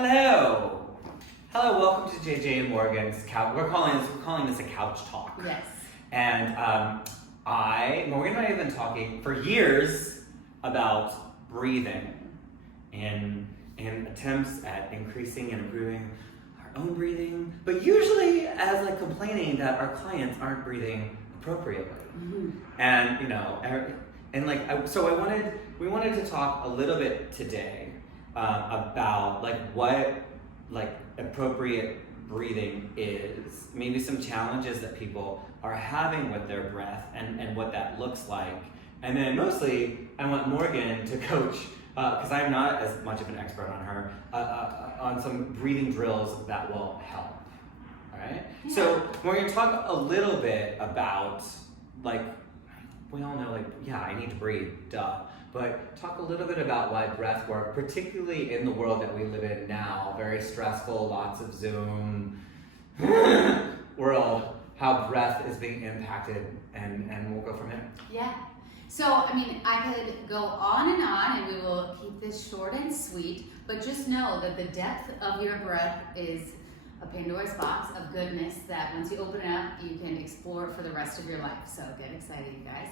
Hello. Hello, welcome to JJ and Morgan's couch. We're calling this a couch talk. Yes. And Morgan and I have been talking for years about breathing and attempts at increasing and improving our own breathing, but usually as like complaining that our clients aren't breathing appropriately. Mm-hmm. And we wanted to talk a little bit today about what appropriate breathing is, maybe some challenges that people are having with their breath and what that looks like. And then mostly I want Morgan to coach, because I'm not as much of an expert on her, on some breathing drills that will help. All right? Yeah. So Morgan, talk a little bit about, we all know, I need to breathe, duh. But talk a little bit about why breath work, particularly in the world that we live in now, very stressful, lots of Zoom world, how breath is being impacted, and we'll go from there. Yeah. So, I could go on, and we will keep this short and sweet, but just know that the depth of your breath is a Pandora's box of goodness that once you open it up, you can explore for the rest of your life. So get excited, you guys.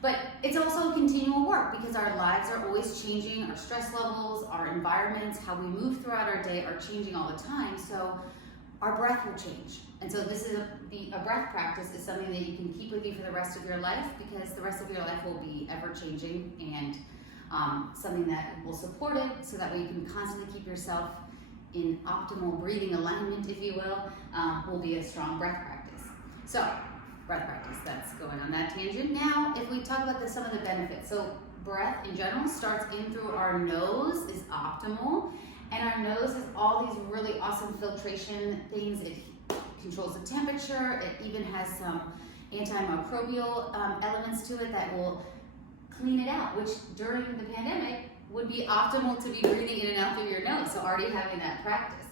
But it's also continual work because our lives are always changing. Our stress levels, our environments, how we move throughout our day are changing all the time. So our breath will change. And so this is a breath practice is something that you can keep with you for the rest of your life, because the rest of your life will be ever changing, and something that will support it, so that way you can constantly keep yourself in optimal breathing alignment, if you will be a strong breath practice. So breath practice, that's going on that tangent. Now, if we talk about some of the benefits. So breath in general starts in through our nose is optimal. And our nose has all these really awesome filtration things. It controls the temperature. It even has some antimicrobial elements to it that will clean it out, which during the pandemic would be optimal to be breathing in and out through your nose. So already having that practice.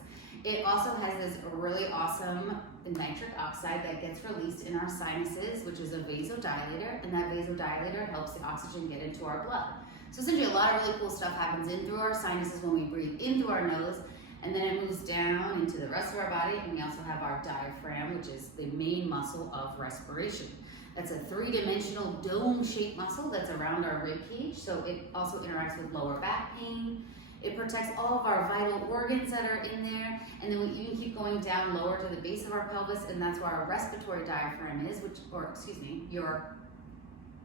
It also has this really awesome nitric oxide that gets released in our sinuses, which is a vasodilator, and that vasodilator helps the oxygen get into our blood. So essentially a lot of really cool stuff happens in through our sinuses when we breathe in through our nose, and then it moves down into the rest of our body, and we also have our diaphragm, which is the main muscle of respiration. That's a three-dimensional dome-shaped muscle that's around our rib cage, so it also interacts with lower back pain. It protects all of our vital organs that are in there, and then we even keep going down lower to the base of our pelvis, and that's where our respiratory diaphragm is, your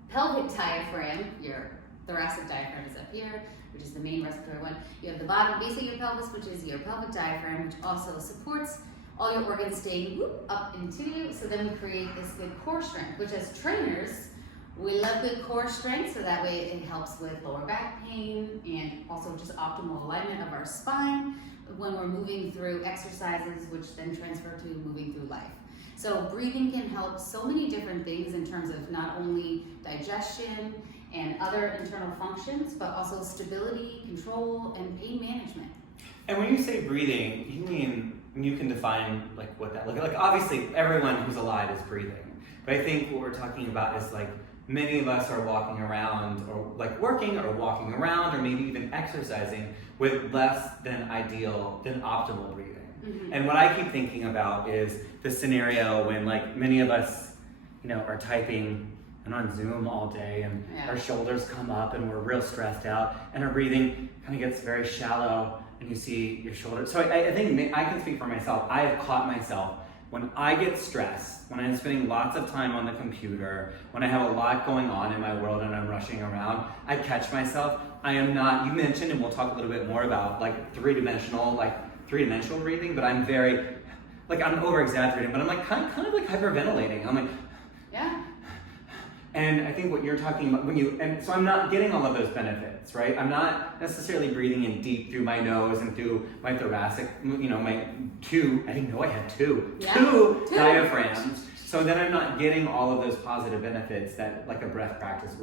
pelvic diaphragm, your thoracic diaphragm is up here, which is the main respiratory one. You have the bottom base of your pelvis, which is your pelvic diaphragm, which also supports all your organs staying up into you. So then we create this good core strength, which as trainers, we love good core strength, so that way it helps with lower back pain and also just optimal alignment of our spine when we're moving through exercises, which then transfer to moving through life. So breathing can help so many different things in terms of not only digestion and other internal functions, but also stability, control, and pain management. And when you say breathing, you mean, you can define what that looks like. Obviously, everyone who's alive is breathing, but I think what we're talking about is many of us are walking around, or working or walking around, or maybe even exercising with less than optimal breathing. Mm-hmm. And what I keep thinking about is the scenario when many of us, are typing and on Zoom all day, and our shoulders come up and we're real stressed out, and our breathing kind of gets very shallow, and you see your shoulders. So I think I can speak for myself. I have caught myself when I get stressed, when I'm spending lots of time on the computer, when I have a lot going on in my world and I'm rushing around, I catch myself. I am not, you mentioned, and we'll talk a little bit more about three-dimensional breathing, but I'm very, I'm over-exaggerating, but I'm kind of hyperventilating. I'm yeah. And I think what you're talking about so I'm not getting all of those benefits, right? I'm not necessarily breathing in deep through my nose and through my thoracic, my two, I didn't know I had two diaphragms. So then I'm not getting all of those positive benefits that a breath practice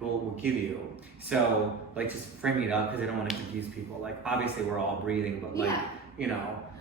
will give you. So just framing it up, because I don't want to confuse people. Obviously we're all breathing, but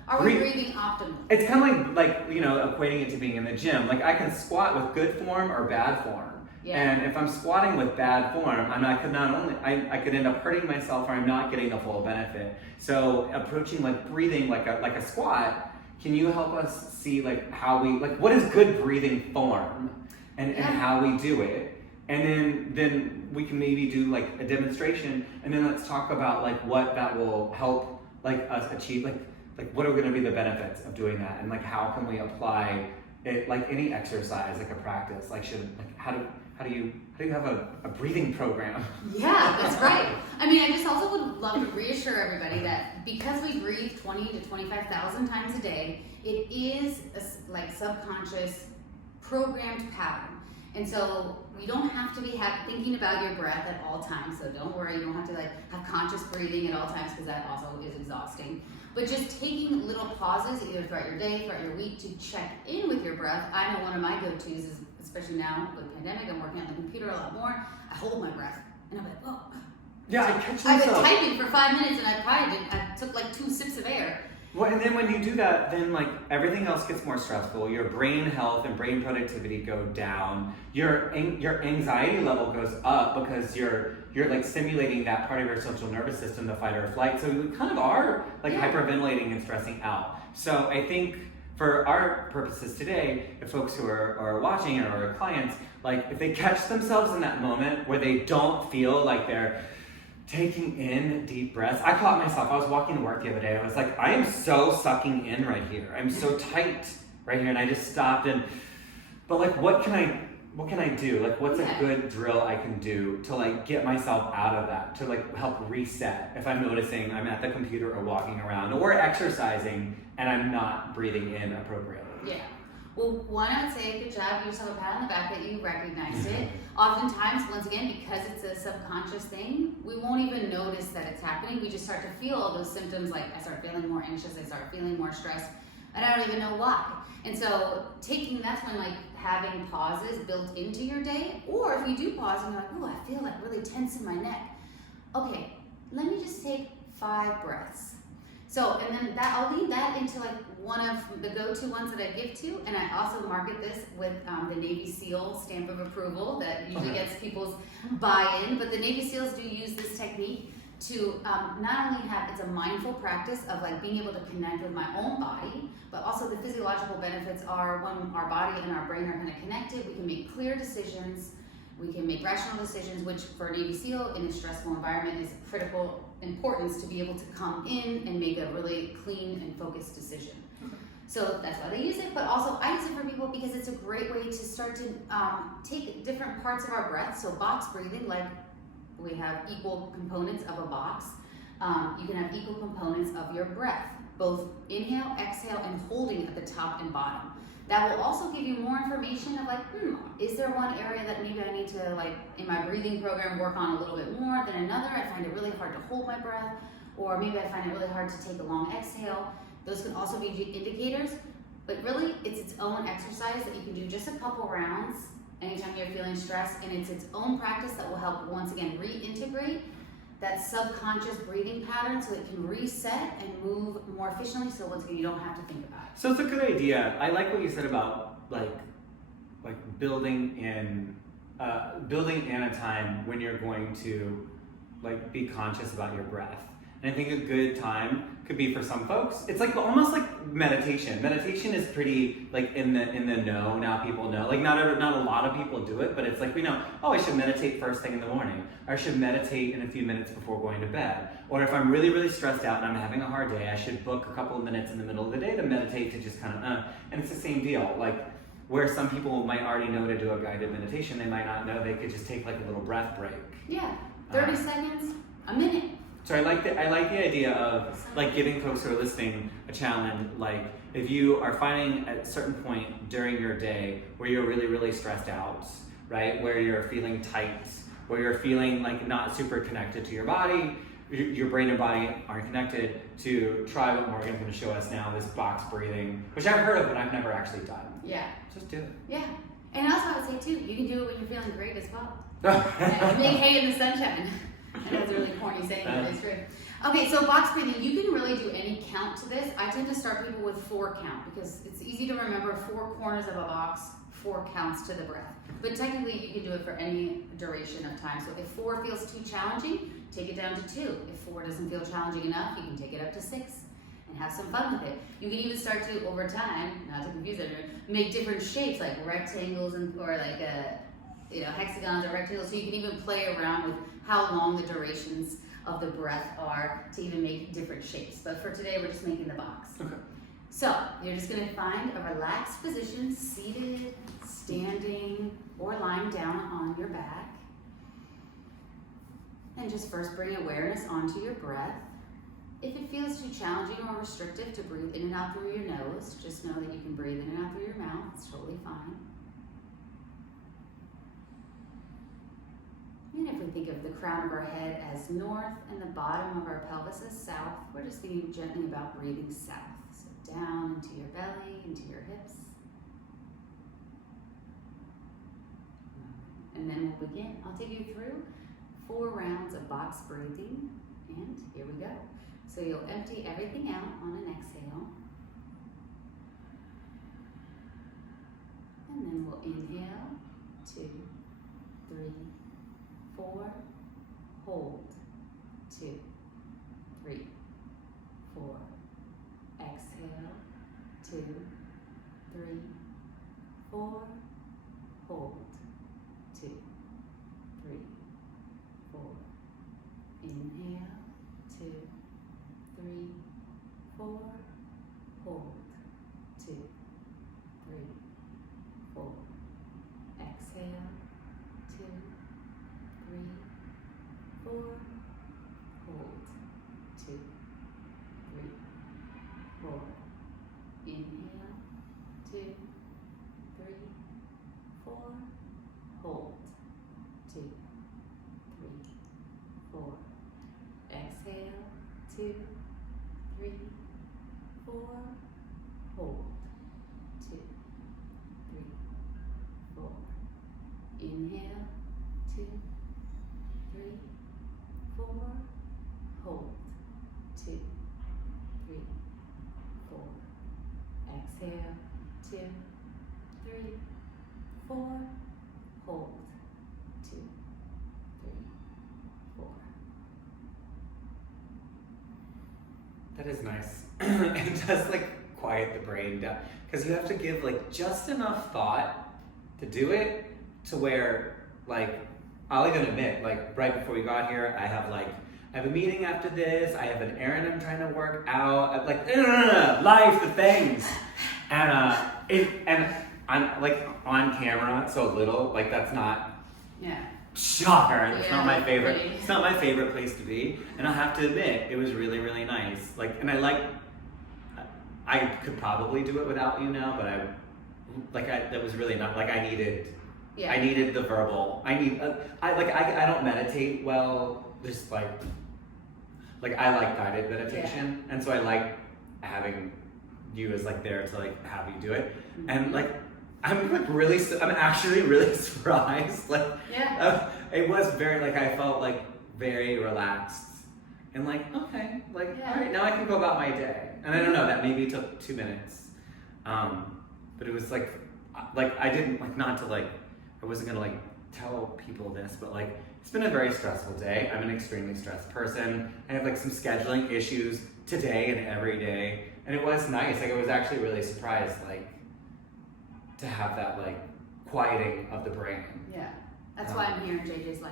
are we breathing optimally? It's kind of like equating it to being in the gym. I can squat with good form or bad form. Yeah. And if I'm squatting with bad form, I could end up hurting myself, or I'm not getting the full benefit. So approaching like breathing like a squat, can you help us see like how we what is good breathing form and how we do it? And then we can maybe do like a demonstration, and then let's talk about like what that will help like us achieve, like what are going to be the benefits of doing that, and like how can we apply it like any exercise, like a practice, like how do you have a breathing program? Yeah, that's right. I mean, I just also would love to reassure everybody that because we breathe 20 to 25,000 times a day, it is a like subconscious programmed pattern. And so you don't have to be thinking about your breath at all times. So don't worry, you don't have to like have conscious breathing at all times, because that also is exhausting. But just taking little pauses either throughout your day, throughout your week, to check in with your breath. I know one of my go-tos is, especially now with the pandemic, I'm working on the computer a lot more. I hold my breath and I'm like, whoa. Yeah, I catch I've been myself. typing for 5 minutes and I took like 2 sips of air. Well, and then when you do that, then like everything else gets more stressful. Your brain health and brain productivity go down. Your anxiety level goes up because you're like stimulating that part of your central nervous system, the fight or flight. So you kind of are like hyperventilating and stressing out. So I think for our purposes today, the folks who are watching or our clients, like if they catch themselves in that moment where they don't feel like they're taking in deep breaths. I caught myself, I was walking to work the other day, I was like, I am so sucking in right here. I'm so tight right here, and I just stopped but like what can I do? Like what's a good drill I can do to like get myself out of that, to like help reset if I'm noticing I'm at the computer or walking around or exercising and I'm not breathing in appropriately? Yeah. Well, one, I would say good job, give yourself a pat on the back that you recognized it. Oftentimes, once again, because it's a subconscious thing, we won't even notice that it's happening. We just start to feel all those symptoms, like I start feeling more anxious, I start feeling more stressed, and I don't even know why. And so that's when like having pauses built into your day, or if you do pause and you're like, oh, I feel like really tense in my neck. Okay, let me just take 5 breaths. So, and then I'll lead that into like one of the go-to ones that I give to, and I also market this with the Navy SEAL stamp of approval that usually gets people's buy-in, but the Navy SEALs do use this technique to not only it's a mindful practice of like being able to connect with my own body, but also the physiological benefits are when our body and our brain are kind of connected, we can make clear decisions, we can make rational decisions, which for a Navy SEAL in a stressful environment is critical importance to be able to come in and make a really clean and focused decision. So that's why they use it, but also I use it for people because it's a great way to start to take different parts of our breath. So box breathing, like we have equal components of a box. You can have equal components of your breath, both inhale, exhale, and holding at the top and bottom. That will also give you more information of like, is there one area that maybe I need to like in my breathing program work on a little bit more than another? I find it really hard to hold my breath, or maybe I find it really hard to take a long exhale. Those can also be indicators, but really it's its own exercise that you can do just a couple rounds anytime you're feeling stressed, and it's its own practice that will help once again reintegrate that subconscious breathing pattern so it can reset and move more efficiently, so once again you don't have to think about it. So it's a good idea. I like what you said about like building in a time when you're going to like be conscious about your breath. And I think a good time could be for some folks, it's like almost like meditation. Meditation is pretty like in the know now. People know, like not a lot of people do it, but it's like we know, oh, I should meditate first thing in the morning, or I should meditate in a few minutes before going to bed. Or if I'm really, really stressed out and I'm having a hard day, I should book a couple of minutes in the middle of the day to meditate, to just kind of and it's the same deal. Like where some people might already know to do a guided meditation, they might not know they could just take like a little breath break. Yeah, 30 seconds, a minute. So I like the idea of like giving folks who are listening a challenge. Like if you are finding at a certain point during your day where you're really, really stressed out, right? Where you're feeling tight, where you're feeling like not super connected to your body, your brain and body aren't connected, to try what Morgan's going to show us now, this box breathing, which I've heard of but I've never actually done. Yeah. Just do it. Yeah. And also I would say too, you can do it when you're feeling great as well. Make hay in the sunshine. I know it's a really corny saying, but it's true. Okay, so box breathing, you can really do any count to this. I tend to start people with 4 count because it's easy to remember 4 corners of a box, 4 counts to the breath. But technically you can do it for any duration of time. So if 4 feels too challenging, take it down to 2. If 4 doesn't feel challenging enough, you can take it up to 6 and have some fun with it. You can even start to, over time, not to confuse everyone, make different shapes like rectangles or like hexagons or rectangles. So you can even play around with how long the durations of the breath are to even make different shapes. But for today, we're just making the box. Okay. So you're just going to find a relaxed position, seated, standing, or lying down on your back. And just first bring awareness onto your breath. If it feels too challenging or restrictive to breathe in and out through your nose, just know that you can breathe in and out through your mouth. It's totally fine. And if we think of the crown of our head as north and the bottom of our pelvis as south, we're just thinking gently about breathing south. So down into your belly, into your hips. And then we'll begin. I'll take you through 4 rounds of box breathing. And here we go. So you'll empty everything out on an exhale. And then we'll inhale, 2, 3, 4, hold, 2, 3, 4, exhale, 2, 3, 4, hold, 2, 3, 4, inhale, 2, 3, 4, hold, 2, 3, 4, exhale, 2, 3, 4, hold, 2, 3, 4, inhale, 2, 3, 4, hold, 2, 3, 4, exhale, 2, 3, 4, hold, 2, 3, 4, inhale, 2, 3, 4, hold, 2, 3, 4, exhale, 2, 3, 4, hold, 2, 3, 4. That is nice. It does like quiet the brain down because you have to give like just enough thought to do it to where like I'll even admit like right before we got here I have a meeting after this, I have an errand I'm trying to work out, I'm like life, the things, and I'm like on camera so little like that's not shocker. It's not my favorite. Pretty. It's not my favorite place to be, and I have to admit it was really really nice. Like, and I could probably do it without you now, but that was really not like I needed. Yeah. I needed the verbal. I I don't meditate well. Just like I like guided meditation, and so I like having you as like there to like have you do it, and like. I'm actually really surprised. Like, it was very like I felt like very relaxed and like okay, like all right, now I can go about my day. And I don't know, that maybe took 2 minutes, but it was like I didn't like not to like I wasn't gonna like tell people this, but like it's been a very stressful day. I'm an extremely stressed person. I have like some scheduling issues today and every day, and it was nice. Like I was actually really surprised like. To have that like quieting of the brain. Yeah, that's why I'm here in JJ's life.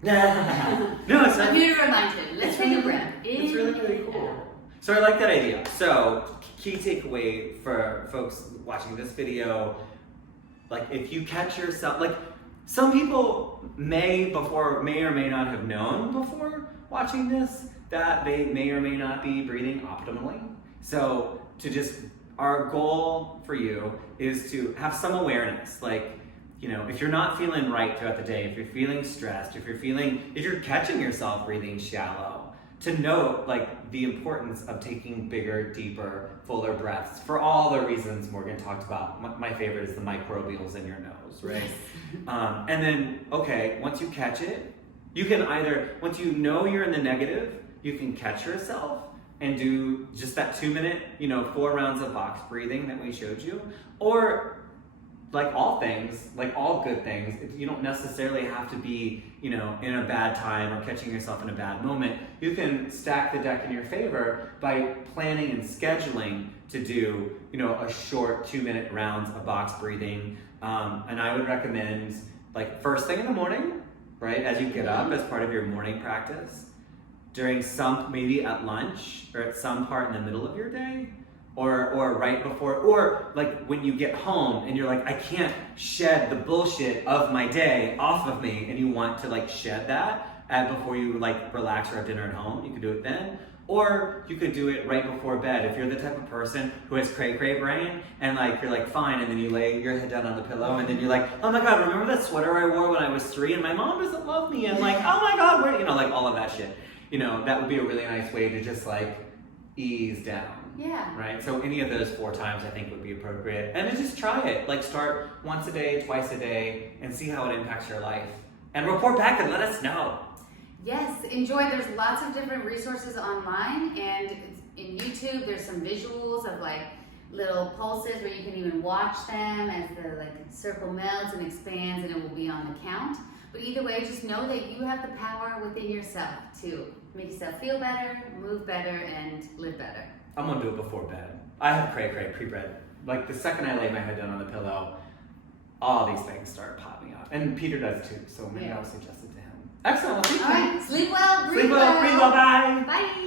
No, it's not. I'm here to remind him. Let's take a breath. It's really cool. So I like that idea. So key takeaway for folks watching this video, like if you catch yourself, like some people may or may not have known before watching this that they may or may not be breathing optimally. So to just our goal for you is to have some awareness, like, you know, if you're not feeling right throughout the day, if you're feeling stressed, if you're catching yourself breathing shallow, to note like the importance of taking bigger, deeper, fuller breaths for all the reasons Morgan talked about. My favorite is the microbials in your nose, right? And then, okay, once you catch it, you can once you know you're in the negative, you can catch yourself and do just that 2 minute, 4 rounds of box breathing that we showed you. Or like all things, like all good things, you don't necessarily have to be, you know, in a bad time or catching yourself in a bad moment. You can stack the deck in your favor by planning and scheduling to do, you know, a short 2-minute rounds of box breathing. And I would recommend like first thing in the morning, right, as you get up as part of your morning practice, during some, maybe at lunch or at some part in the middle of your day, or right before, or like when you get home and you're like, I can't shed the bullshit of my day off of me, and you want to like shed that before you like relax or have dinner at home, you could do it then. Or you could do it right before bed. If you're the type of person who has cray-cray brain and like you're like fine, and then you lay your head down on the pillow and then you're like, oh my god, remember that sweater I wore when I was 3 and my mom doesn't love me, and like, oh my god, where, you know, like all of that shit. You know, that would be a really nice way to just like ease down. Yeah. Right? So any of those 4 times I think would be appropriate. And then just try it. Like start once a day, twice a day, and see how it impacts your life. And report back and let us know. Yes, enjoy. There's lots of different resources online, and in YouTube there's some visuals of like little pulses where you can even watch them as the like circle melts and expands, and it will be on the count. But either way, just know that you have the power within yourself to make yourself feel better, move better, and live better. I'm gonna do it before bed. I have cray-cray pre-bed. Like the second I lay my head down on the pillow, all these things start popping up. And Peter does too, so maybe I'll suggest it to him. Excellent, well, thank you. All right, sleep well, breathe Sleep well, breathe well, bye. Bye.